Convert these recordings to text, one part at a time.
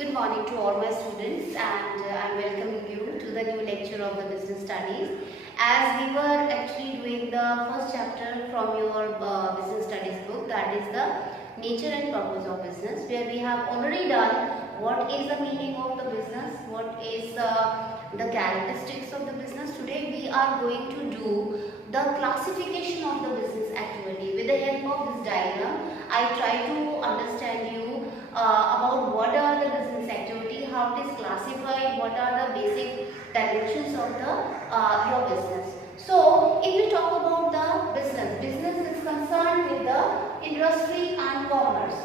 Good morning to all my students, and I'm welcoming you to the new lecture of the business studies. As we were actually doing the first chapter from your business studies book, that is the nature and purpose of business, where we have already done what is the meaning of the business, what is the characteristics of the business. Today we are going to do the classification of the business activity. With the help of this diagram, I try to understand you about what are the business activity, how it is classified, what are the basic dimensions of the your business. So if we talk about the business is concerned with the industry and commerce.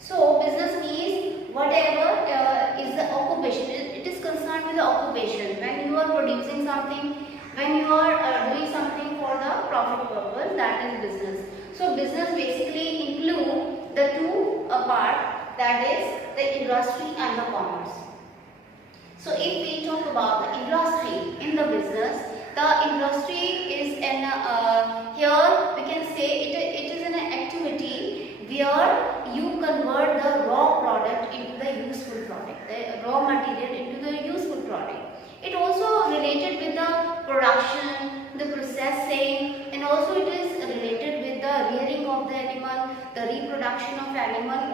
So business means whatever is the occupation. It is concerned with the occupation. When you are producing something, when you are doing something for the profit purpose, that is business. So business basically include the two part, that is the industry and the commerce. So if we talk about the industry in the business, the industry is an here we can say it is an activity where you convert the raw product into the useful product, the raw material into the useful product. It also related with the production, the processing, and also it is related with the rearing of the animal, the reproduction of animal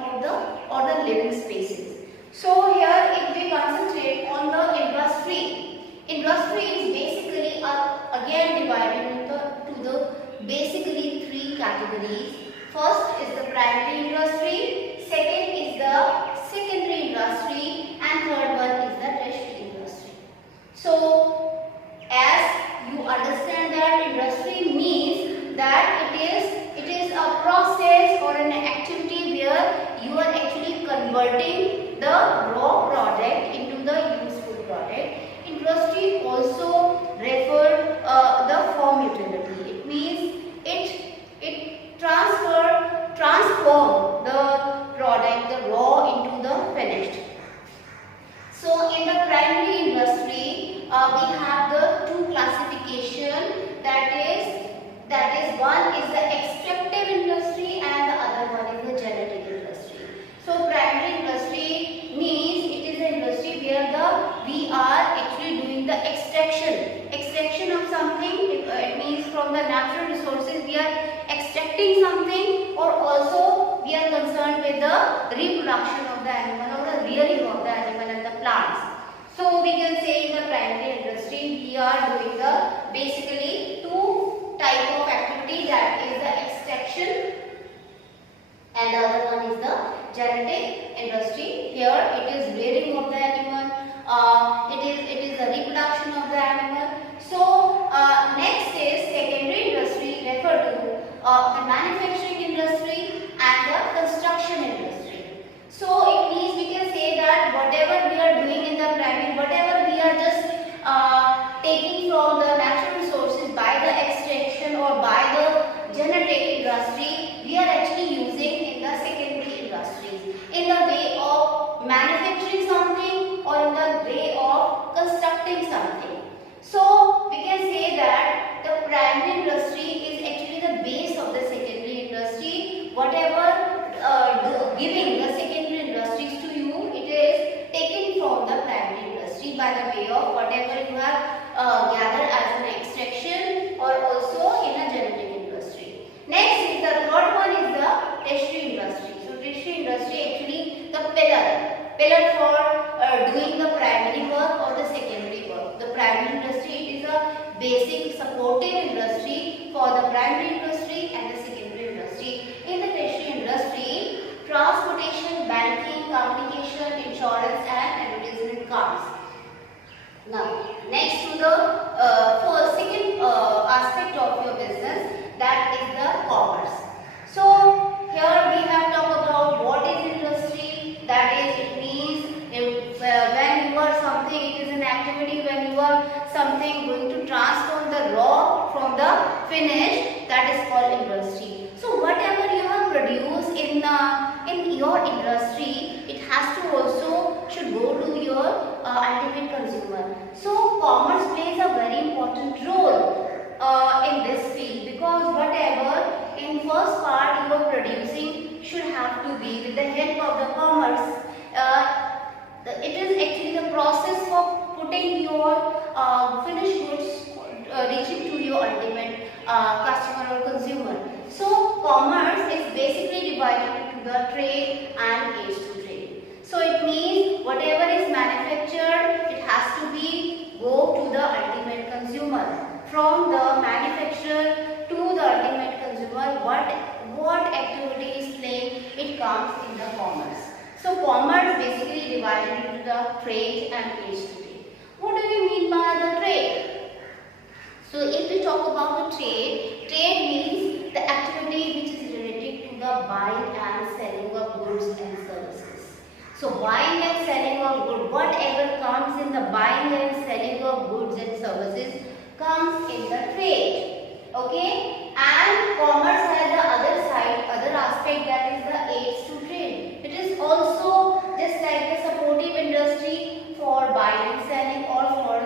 or the living spaces. So here if we concentrate on the industry is basically again divided into the basically three categories. First is the primary industry, second is the secondary industry, and third one is the tertiary industry. So as you understand that industry means that it is a process or an activity where you are actually converting the raw product into the useful product. Industry also refer the form utility. It means it transform the product, the raw into the finished. So in the primary industry, we have the two classification, that is one is the extractive industry and the other one is the genetic industry. So primary industry means it is an industry where we are actually doing the extraction of something. It means from the natural resources we are extracting something, or also we are concerned with the reproduction of the animal or the rearing of the animal and the plants. So we can say in the primary industry we are doing the basically two type of activity, that is the extraction and the other one is the genetic industry. Here it is rearing of the animal, it is the reproduction of the animal. So next is secondary industry, refer to the manufacturing industry and the construction industry. So it means we can say that whatever we are doing in the primary, whatever we are just taking from the natural resources by the extraction or by the genetic industry, we are actually using in the secondary industries in the way of manufacturing something or in the way of constructing something. So we can say that the primary industry is actually the base of the secondary industry. Whatever giving the secondary industries to you, it is taken from the primary industry by the way of whatever you have gathered as an extraction or also in a genetic industry. Next is the third one is the tertiary industry. So tertiary industry actually the pillar for doing the primary work or the secondary work. The primary industry, it is a basic supportive industry for the primary industry and the secondary industry. In the tertiary industry, transportation, banking, communication, insurance and advertisement comes. Now next to the second aspect of your business, that is the commerce. So here we have talked about what is industry, that is it means when you are something, it is an activity when you are something going to transform the raw from the finished, that is called industry. So whatever you have produced in your industry, it has to also should go to your ultimate consumer. So commerce plays a very important role in this field, because whatever in first part you are producing should have to be with the help of the commerce. manufactured, it has to be go to the ultimate consumer. From the manufacturer to the ultimate consumer, what activity is playing, it comes in the commerce. So commerce basically divided into the trade and trade. What do we mean by the trade? So if we talk about the trade means the activity which is related to the buying and selling of goods and services. So buying and selling of goods, whatever comes in the buying and selling of goods and services comes in the trade. Okay? And commerce has the other side, other aspect, that is the aids to trade. It is also just like the supportive industry for buying and selling or for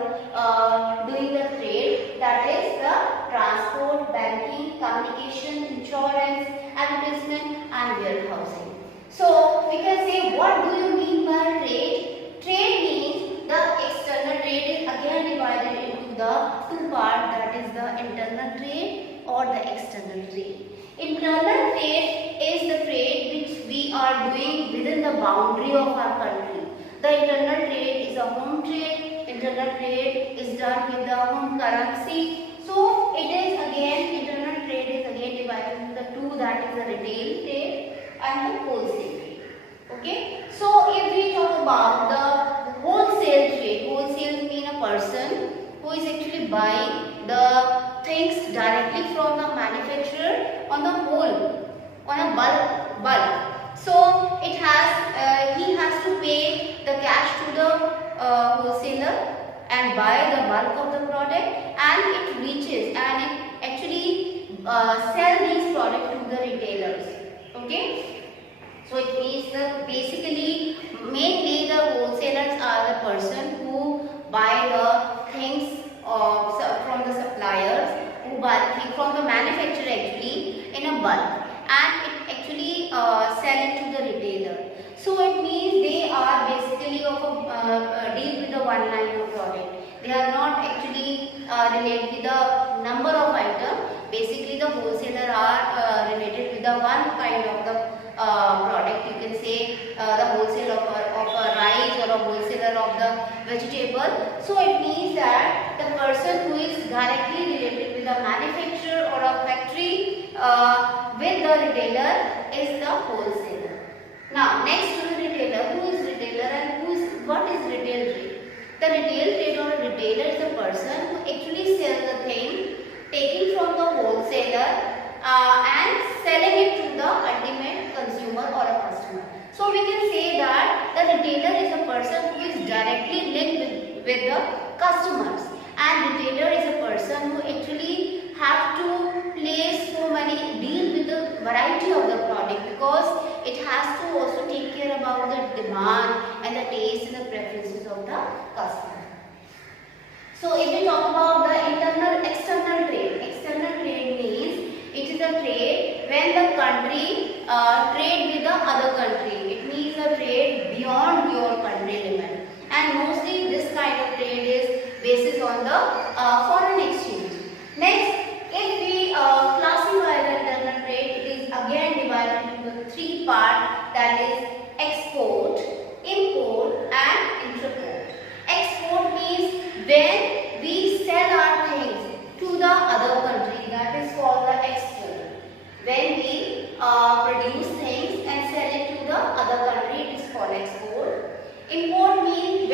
doing the trade, that is the transport, banking, communication, insurance, advertisement and warehousing. So we can say, what do you mean by trade? Trade means the external trade is again divided into the two parts, that is the internal trade or the external trade. Internal trade is the trade which we are doing within the boundary of our country. The internal trade is a home trade. Internal trade is done with the home currency. So it is again, internal trade is again divided into the two, that is the retail trade and the wholesale trade. Okay. So if we talk about the wholesale trade, wholesale means a person who is actually buying the things directly from the manufacturer on the whole, on a bulk. So it has he has to pay the cash to the wholesaler and buy the bulk of the product, and it reaches and it actually sell these products to the retailers. Okay. So it means that basically mainly the wholesalers are the person who buy the things from the suppliers, who buy things from the manufacturer actually in a bulk, and it actually sell it to the retailer. So it means they are basically of a deal with the one line of product. They are not actually related with the number of items. Basically the wholesaler are related with the one kind of the product. You can say the wholesaler of a rice or a wholesaler of the vegetable. So it means that the person who is directly related with the manufacturer or a factory with the retailer is the wholesaler. Now next to the retailer, who is retailer and what is retail trade? The retail trade or a retailer is a person who actually sells the thing taking from the wholesaler and selling it to the ultimate consumer or a customer. So we can say that the retailer is a person who is directly linked with the customers, and retailer is a person who actually have to place so many, deal with the variety of the product, because it has to also take care about the demand and the taste and the preferences of the customer. So if we talk about the external trade means it is a trade when the country trade with the other country. It means a trade beyond your country limit, and mostly this kind of trade is basis on the foreign exchange. Next, if we classify the internal trade, it is again divided into three parts, that is export, import and intraport. Export means when we sell our things to the other country, that is called the export. When we produce things and sell it to the other country, it is called export. Import means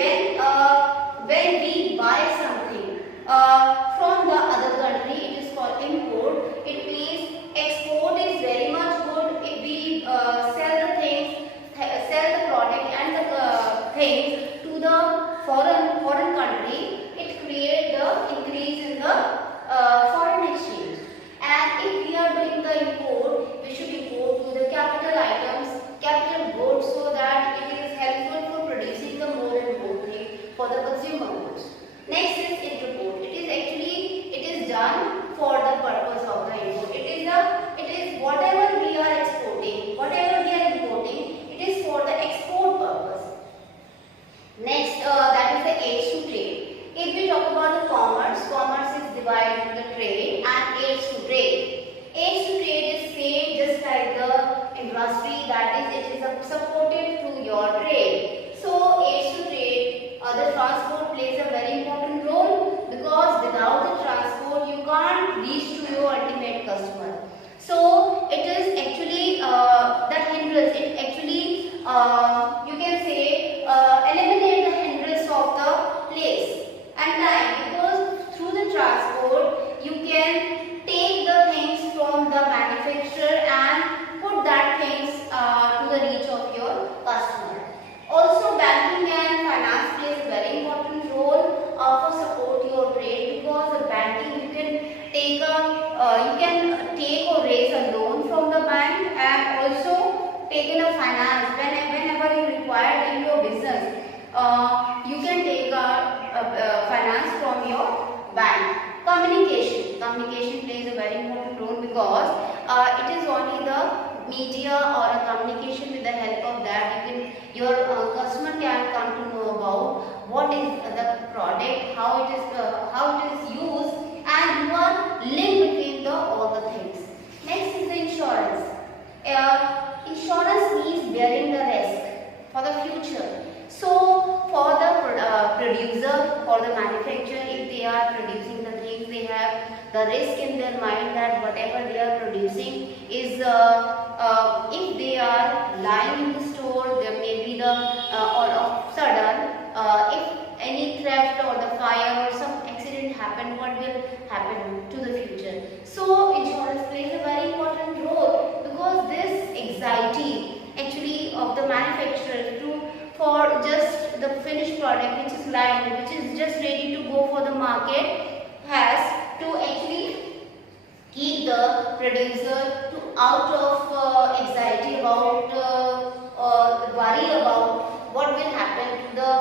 when we buy something from the other country, it is called import. It means export is very much good if we sell the things, sell the product and the things to the foreign country. It creates the increase in the foreign exchange. And if we are doing the import, we should import to the capital items, capital goods, so that it is helpful for producing the more and more things for the consumer goods. Next is intraport. It is actually you can say eliminate the hindrance of the place and time, because through the transport you can take the things from the manufacturer and put that things to the reach of your customer. Also, banking and finance plays a very important role for support your trade, because the banking you can take or raise a loan from the bank, and also take in a finance whenever you require in your business. You can take a finance from your bank. Communication plays a very important role, because it is only the media or a communication. With the help of that, your customer can come to know about what is the product, how it is used, and you are linked between all the things. Next is the insurance. Insurance means bearing the risk for the future. So for the producer, for the manufacturer, if they are producing the things, they have the risk in their mind that whatever they are producing is, if they are lying in the store, there may be the all of sudden, if any theft or the fire or some accident happen, what will happen to the future? So insurance plays a very important role, because this anxiety actually of the manufacturer for just the finished product which is lying, which is just ready to go for the market, has to actually keep the producer out of anxiety about worry about what will happen to the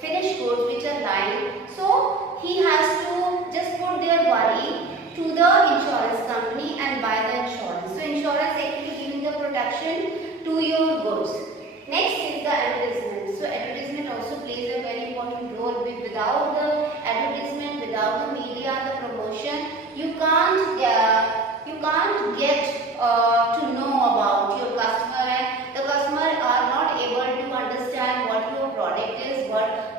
finished goods which are lying. So he has to just put their worry to the insurance company and buy the insurance. So insurance actually giving the protection to your goods. Next is the advertisement. So advertisement also plays a very important role. Without the advertisement, without the media, the promotion, you can't get to know about your customer, and the customer are not able to understand what your product is,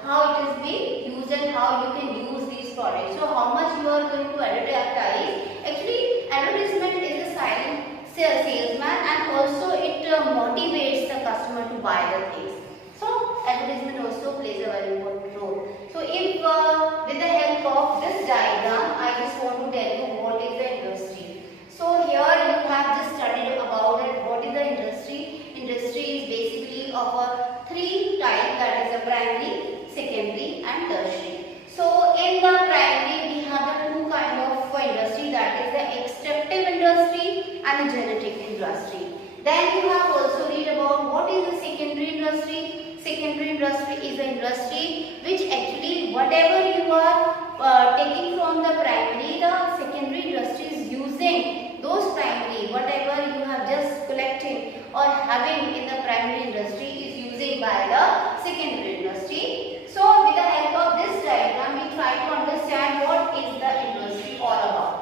how it is being used, and how you can use these products. So how much you are going to advertise? Actually, advertisement is a silent salesman, and also it motivates the customer to buy the things. So advertisement also plays a very important role. So if with the help of this diagram, I just want to tell you what is the industry. So here you have just studied about it. What is the industry? Industry is basically of a three type, that is a primary, secondary and tertiary. So in the primary we have the two kind of industry, that is the extractive industry and the genetic industry. Then you have also read about what is the secondary industry. Secondary industry is the industry which actually whatever you are taking from the primary, the secondary industry is using those primary, whatever you have just collecting or having in the primary industry is using by the secondary industry. So with the help of this diagram, we try to understand what is the industry all about.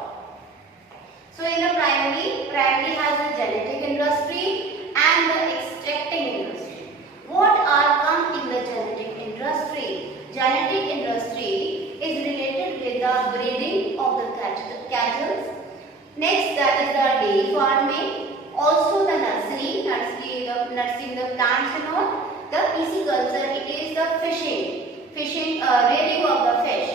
So in the primary has the genetic industry and the extracting industry. What are come in the genetic industry? Genetic industry is related with the breeding of the cattle. Next, that is the dairy farming. Also the nursing the plants and all. The pisciculture, it is the fishing, rearing of the fish.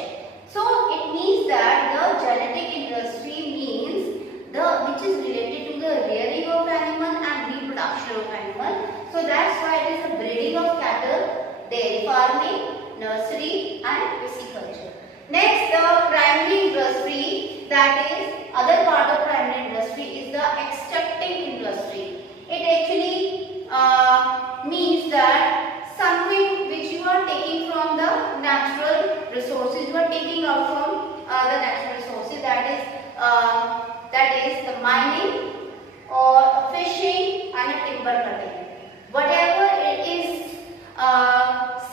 So it means that the genetic industry means which is related to the rearing of animal and reproduction of animal. So that's why it is the breeding of cattle, dairy farming, nursery and pisciculture. Next, the primary industry, that is other part of primary industry, is the extracting industry. It actually means that something which you are taking from the natural resources, you are taking out from the natural resources, that is the mining or fishing and a timber cutting. Whatever it is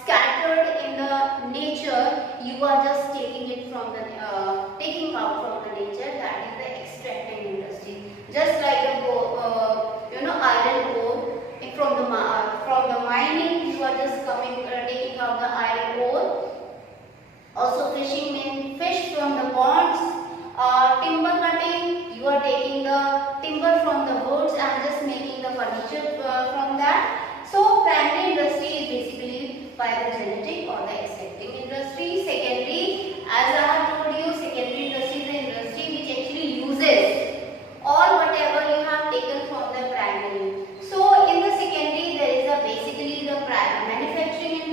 scattered in the nature, you are just taking it from the taking out from the nature. That is the extracting industry. Just like iron ore from the mining, you are just taking out the iron ore. Also fishing means fish from the ponds. Timber cutting, you are taking the timber from the woods and just making the furniture from that. So primary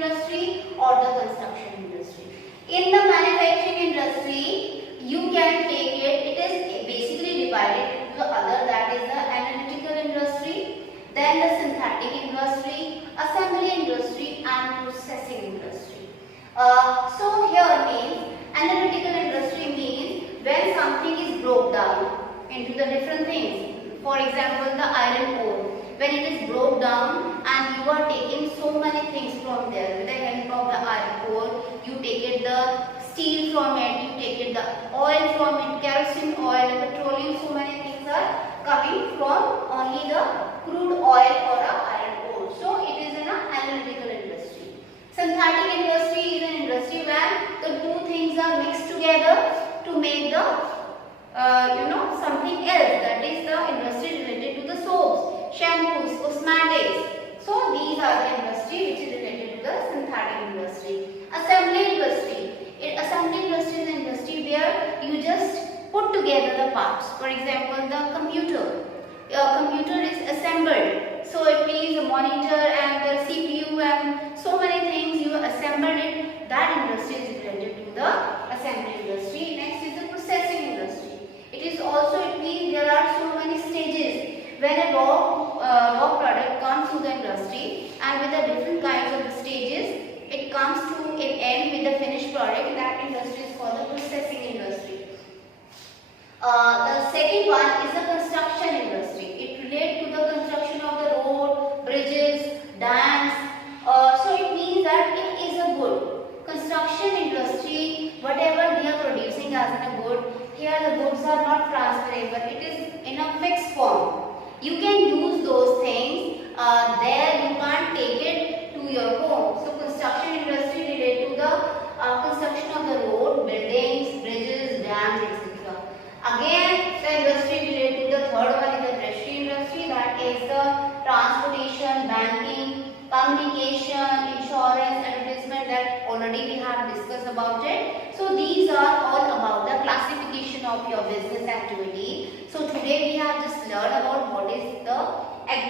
industry or the construction industry. In the manufacturing industry, you can take it, it is basically divided into the other, that is the analytical industry, then the synthetic industry, assembly industry and processing industry. So here means analytical industry means when something is broke down into the different things. For example, the iron ore, when it is broke down and you are taking so many things from there. With the help of the iron ore, you take it the steel from it, you take it the oil from it, kerosene oil, petroleum, so many things are coming from only the crude oil or a iron ore. So it is an analytical industry. Synthetic industry is an industry where the two things are mixed together to make the something else, that is the industry related to the soaps, shampoos, cosmetics. So these are the industry which is related to the synthetic industry. Assembly industry. Assembly industry is an industry where you just put together the parts. For example, the computer. Your computer is assembled. So it means the monitor and the CPU and so many things you assembled it. That industry is related to the assembly industry. Next is the processing industry. It means there are so many stages when a raw product comes to the industry, and with the different kinds of stages it comes to an end with the finished product. That industry is called the processing industry. The second one is the construction industry. It relates to the construction of the road, bridges, dams. So it means that it is a good. Construction industry, whatever they are producing as a good, here the goods are not transferable, it is in a fixed form. You can use those things there, you can't take it to your home. So construction industry related to the construction of the road, buildings, bridges, dams, etc. Again, the industry related to the third one is the tertiary industry, that is the transportation, banking, communication, insurance, advertisement, that already we have discussed about it. So these are all about the classification of your business activity. So today we have just learned about what is the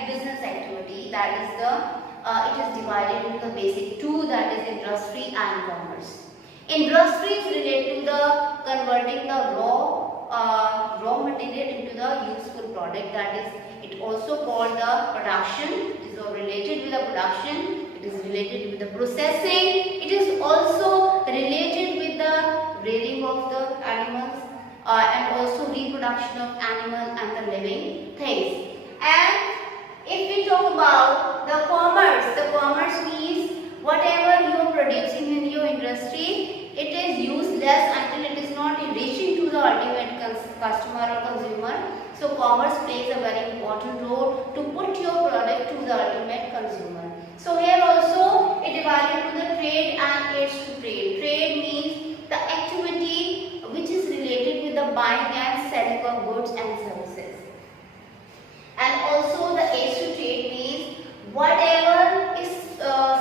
business activity, that is the it is divided into the basic two, that is industry and commerce. Industry is related to the converting the raw material into the useful product, that is it also called the production. It is related with the production, it is related with the processing, it is also related with the rearing of the animals and also reproduction of animals and the living things. And if we talk about the commerce means whatever you are producing in your industry, it is useless until it is not reaching to the ultimate customer or consumer. So commerce plays a very important role to put your product to the ultimate consumer. So here also it divided to the trade and aids to trade. Trade means the activity which is related with the buying and selling of goods and services. And also the aids to trade means whatever is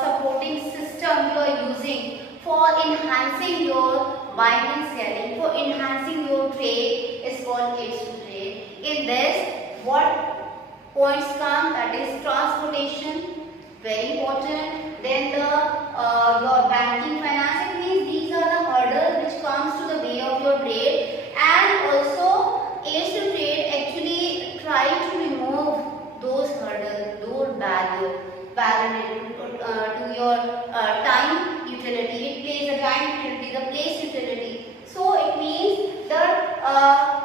supporting system you are using for enhancing your buying and selling, for enhancing your trade, is called aids to trade. In this, what points come? That is transportation, very important. Then the your banking, finance. It means these are the hurdles which comes to the way of your trade. And also aids to trade actually try to remove those hurdles, those barriers to your time utility. It plays a time utility, the place utility. So it means the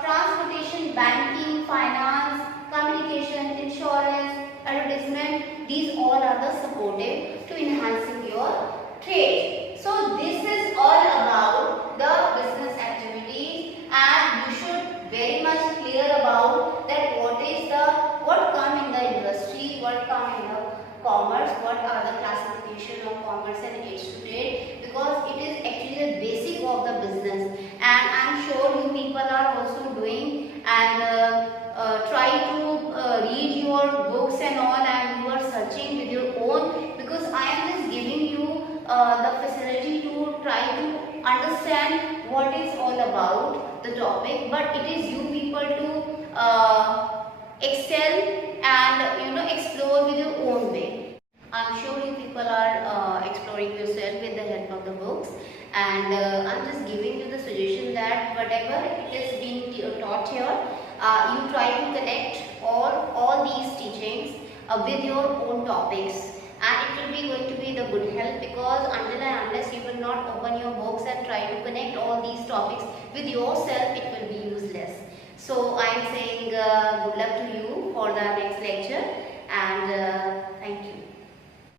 transportation, banking, finance, communication, insurance, advertisement, these all are the supportive to enhancing your trade. So this is all about the business activities, and you should very much clear about that what come in the industry, what come in the commerce, what are the classification of commerce and aids to trade, because it is actually the basic of the business. And I am sure you people are also doing and try to read your books and all, and you are searching with your own, because I am just giving you the facility to try to understand what is all about the topic, but it is you people to excel and explore with your own way. I am sure you people are exploring restoring yourself with the help of the books. And I'm just giving you the suggestion that whatever it is being taught here, you try to connect all these teachings with your own topics, and it will be going to be the good help, because until and unless you will not open your books and try to connect all these topics with yourself, it will be useless. So I am saying good luck to you for that